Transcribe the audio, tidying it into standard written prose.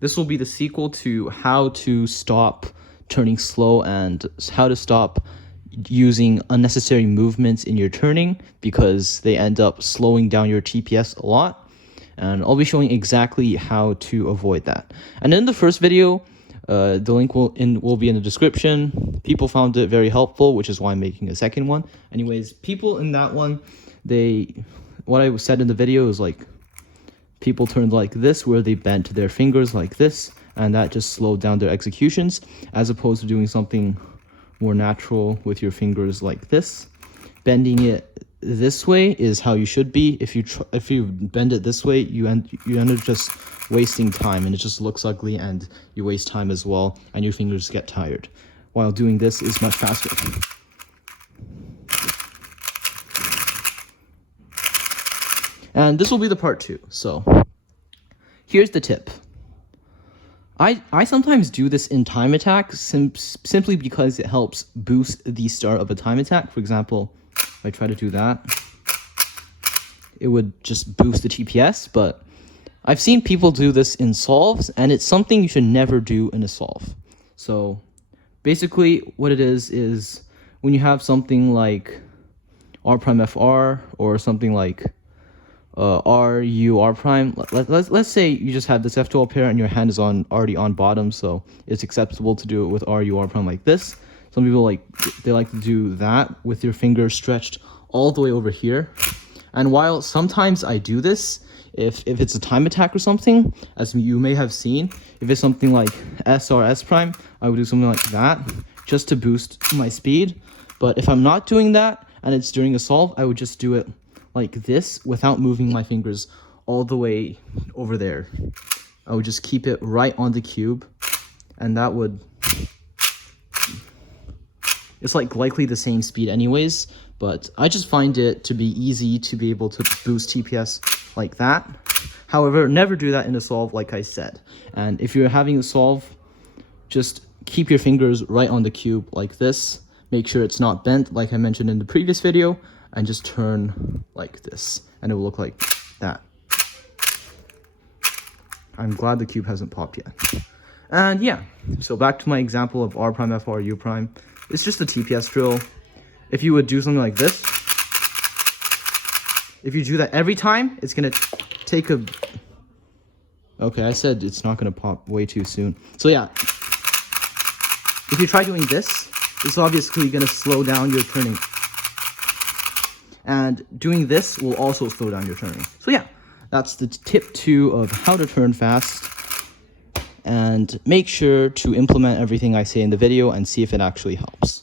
This will be the sequel to how to stop turning slow and how to stop using unnecessary movements in your turning because they end up slowing down your TPS a lot. And I'll be showing exactly how to avoid that. And in the first video, the link will be in the description. People found it very helpful, which is why I'm making a second one. Anyways, people in that one, what I said in the video is like, people turned like this, where they bent their fingers like this, and that just slowed down their executions, as opposed to doing something more natural with your fingers like this. Bending it this way is how you should be. If you bend it this way, you end up just wasting time, and it just looks ugly, and you waste time as well, and your fingers get tired. While doing this is much faster. And this will be the part 2. So here's the tip. I sometimes do this in time attack simply because it helps boost the start of a time attack. For example, if I try to do that, it would just boost the TPS, but I've seen people do this in solves, and it's something you should never do in a solve. So basically what it is when you have something like R prime FR or something like RU R prime, let's say you just have this F12 pair and your hand is already on bottom, so it's acceptable to do it with RU R prime like this. Some people like to do that with your fingers stretched all the way over here. And while sometimes I do this, if it's a time attack or something, as you may have seen, if it's something like S or S prime, I would do something like that just to boost my speed. But if I'm not doing that and it's during a solve, I would just do it like this without moving my fingers all the way over there. I would just keep it right on the cube, and that would, it's like likely the same speed anyways, but I just find it to be easy to be able to boost TPS like that. However, never do that in a solve, like I said. And if you're having a solve, just keep your fingers right on the cube like this. Make sure it's not bent like I mentioned in the previous video, and just turn like this, and it will look like that. I'm glad the cube hasn't popped yet. And yeah, so back to my example of R prime FR U prime. It's just a TPS drill. If you would do something like this, if you do that every time, it's gonna take a... Okay, I said it's not gonna pop way too soon. So yeah, if you try doing this, it's obviously gonna slow down your turning. And doing this will also slow down your turning. So yeah, that's the tip 2 of how to turn fast. And make sure to implement everything I say in the video and see if it actually helps.